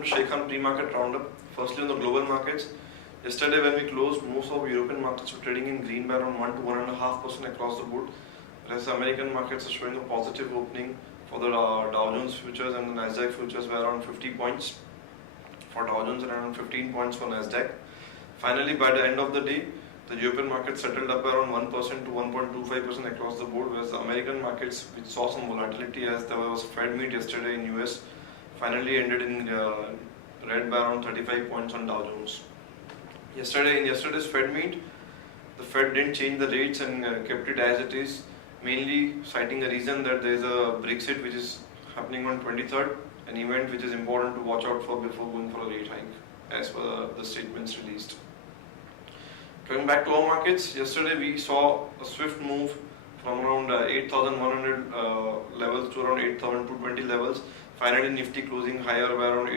welcome to Sharekhan pre-market roundup. Firstly, on the global markets, yesterday when we closed, most of European markets were trading in green by around 1 to 1.5% across the board, whereas the American markets are showing a positive opening for the Dow Jones futures and the Nasdaq futures by around 50 points for Dow Jones and around 15 points for Nasdaq. Finally, by the end of the day, the European market settled up around 1% to 1.25% across the board, whereas the American markets, which saw some volatility as there was Fed meet yesterday in US, finally ended in red by around 35 points on Dow Jones. In yesterday's Fed meet, the Fed didn't change the rates and kept it as it is, mainly citing a reason that there is a Brexit which is happening on 23rd, an event which is important to watch out for before going for a rate hike, as per the statements released. Coming back to our markets, yesterday we saw a swift move from around 8,100 levels to around 8,220 levels. Finally, Nifty closing higher by around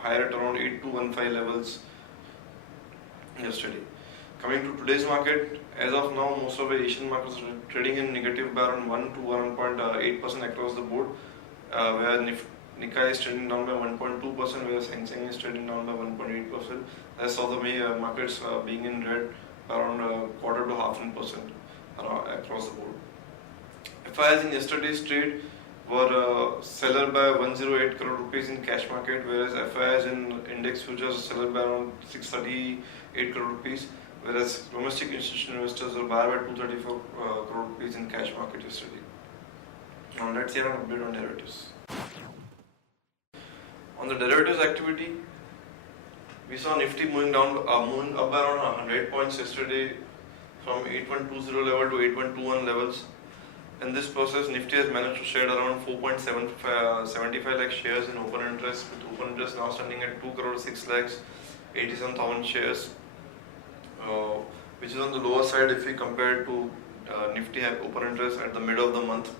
higher at around 8215 levels yesterday. Coming to today's market, as of now, most of the Asian markets are trading in negative by around 1 to 1.8% across the board, where Nikkei is trading down by 1.2%, whereas Hang Seng is trading down by 1.8%. As saw the markets being in red around quarter to 0.5% across the board. FIIs in yesterday's trade were seller by 108 crore rupees in cash market, whereas FIIs in index futures are seller by around 638 crore rupees, whereas domestic institutional investors were buyer by 234 crore rupees in cash market yesterday. Now let's hear an update on derivatives. On the derivatives activity, we saw Nifty moving up by around 100 points yesterday from 8120 level to 8121 levels. In this process, Nifty has managed to shed around 4.75 lakh shares in open interest, with open interest now standing at 2 crore 6 lakhs 87,000 shares, which is on the lower side if we compare to Nifty open interest at the middle of the month.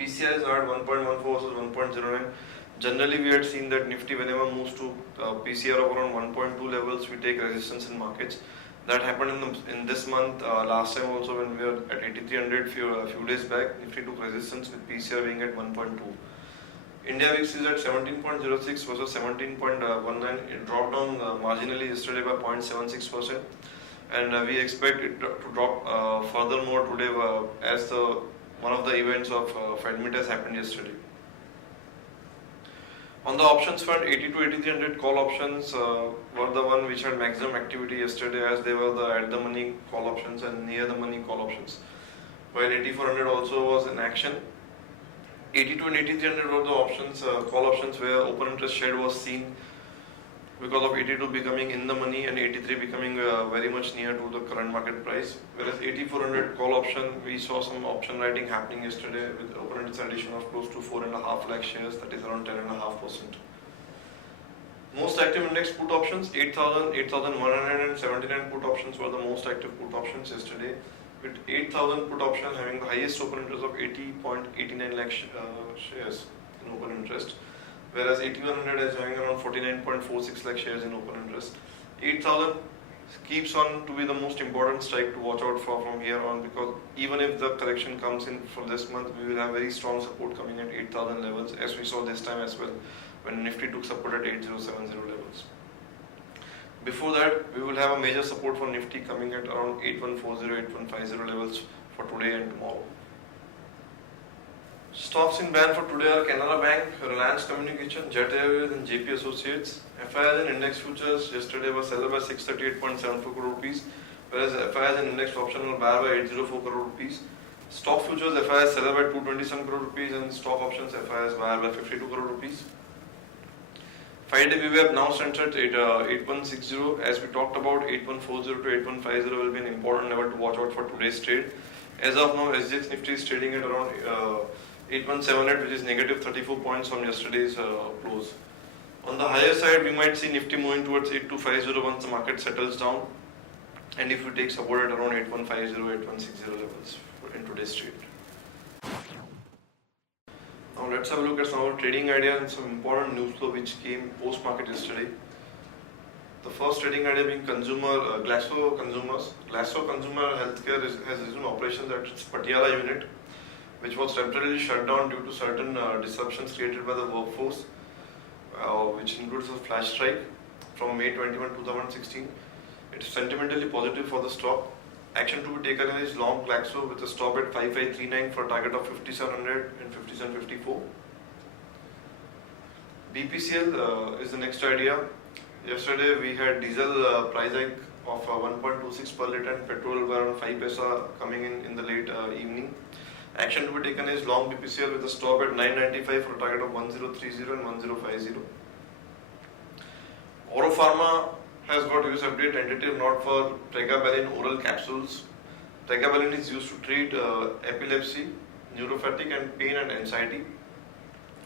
PCI is now at 1.14 versus 1.09. Generally, we had seen that Nifty, whenever moves to PCR of around 1.2 levels, we take resistance in markets. That happened in this month. Last time also, when we were at 8300 few days back, Nifty took resistance with PCR being at 1.2. India VIX is at 17.06 versus 17.19. It dropped down marginally yesterday by 0.76%, and we expect it to drop furthermore today as one of the events of Fed meet has happened yesterday. On the options front, 80 to 8300 call options were the one which had maximum activity yesterday, as they were the at the money call options and near the money call options, while 8400 also was in action. 82 and 8300 were the options, call options, where open interest shed was seen because of 82 becoming in the money and 83 becoming very much near to the current market price. Whereas 8400 call option, we saw some option writing happening yesterday with open interest addition of close to 4.5 lakh shares, that is around 10.5%. Most active index put options, 8,179 put options were the most active put options yesterday, with 8,000 put option having the highest open interest of 80.89 lakh shares in open interest, whereas 8100 is having around 49.46 lakh shares in open interest. 8000 keeps on to be the most important strike to watch out for from here on, because even if the correction comes in for this month, we will have very strong support coming at 8000 levels, as we saw this time as well when Nifty took support at 8070 levels. Before that, we will have a major support for Nifty coming at around 8140, 8150 levels for today and tomorrow. Stocks in ban for today are Canara Bank, Reliance Communication, Jet Airways and JP Associates. FIIs and index futures yesterday were seller by 638.74 crore rupees, whereas FIIs and index option were buyer by 804 crore rupees. Stock futures FIIs seller by 227 crore rupees and stock options FIIs buyer by 52 crore rupees. 5-day VWAP now stands at 8160. As we talked about, 8140 to 8150 will be an important level to watch out for today's trade. As of now, SGX Nifty is trading at around 8178, which is negative 34 points from yesterday's close. On the higher side, we might see Nifty moving towards 8250 once the market settles down, and if we take support at around 8150, 8160 levels in today's trade. Now let's have a look at some of our trading ideas and some important news flow which came post-market yesterday. The first trading idea being Glaxo Consumers. Glaxo Consumer Healthcare has resumed operations at its Patiala unit, which was temporarily shut down due to certain disruptions created by the workforce. which includes a flash strike from May 21, 2016. It is sentimentally positive for the stock. Action to be taken is long Glaxo with a stop at 5539 for a target of 5700 and 5754. BPCL is the next idea. Yesterday we had diesel price hike of 1.26 per litre and petrol by around 5 paisa coming in the late evening. Action to be taken is long BPCL with a stop at 995 for a target of 1030 and 1050. Oro Pharma has got US FDA tentative note for pregabalin oral capsules. Pregabalin is used to treat epilepsy, neuropathic and pain and anxiety.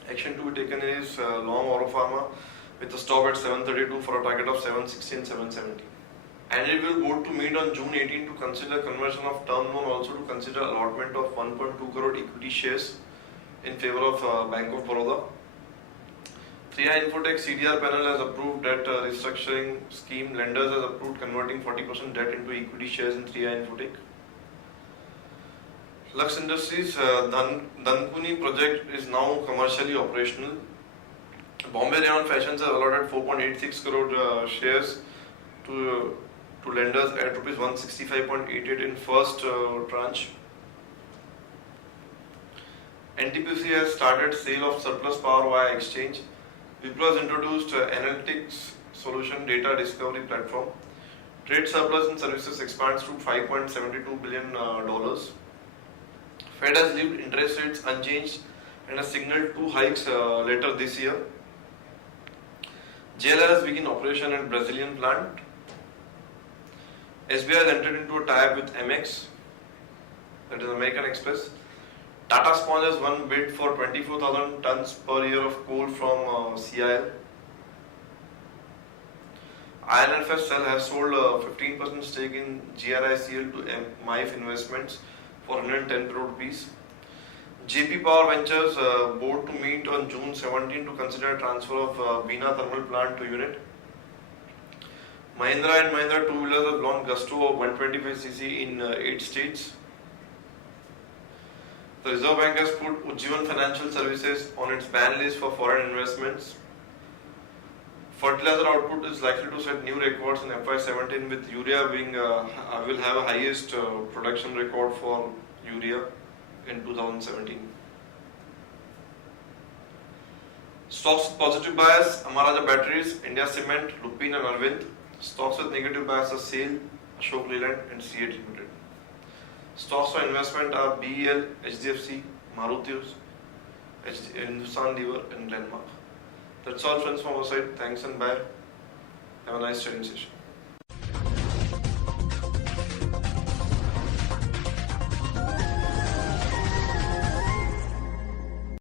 Action to be taken is long Oro Pharma with a stop at 732 for a target of 760 and 770. And it will board to meet on June 18 to consider conversion of term loan, also to consider allotment of 1.2 crore equity shares in favor of Bank of Baroda. 3i Infotech CDR panel has approved debt restructuring scheme. Lenders has approved converting 40% debt into equity shares in 3i Infotech. Lux Industries Dankuni project is now commercially operational. Bombay Rayon Fashions has allotted 4.86 crore shares to lenders at rupees 165.88 in first tranche. NTPC has started sale of surplus power via exchange. Wipro has introduced analytics solution data discovery platform. Trade surplus in services expands to $5.72 billion. Fed has left interest rates unchanged and has signaled 2 hikes later this year. JLR has begun operation at Brazilian plant. SBI has entered into a tie-up with MX, that is American Express. Tata Sponge has won bid for 24,000 tons per year of coal from CIL. INFS Cell has sold a 15% stake in GRICL to MIF Investments for 110 crore rupees. JP Power Ventures board to meet on June 17 to consider transfer of Bina thermal plant to unit. Mahindra and Mahindra two-wheelers have launched Gusto of 125cc in 8 states. The Reserve Bank has put Ujjivan Financial Services on its ban list for foreign investments. Fertilizer output is likely to set new records in FY17, with urea being will have a highest production record for urea in 2017. Stocks with positive bias: Amara Batteries, India Cement, Lupin and Arvind. Stocks with negative bias are SAIL, Ashok Leyland and C8 Limited. Stocks for investment are BEL, HDFC, Maruti, Hindustan Lever and Glenmark. That's all friends from our side. Thanks and bye. Have a nice trading session.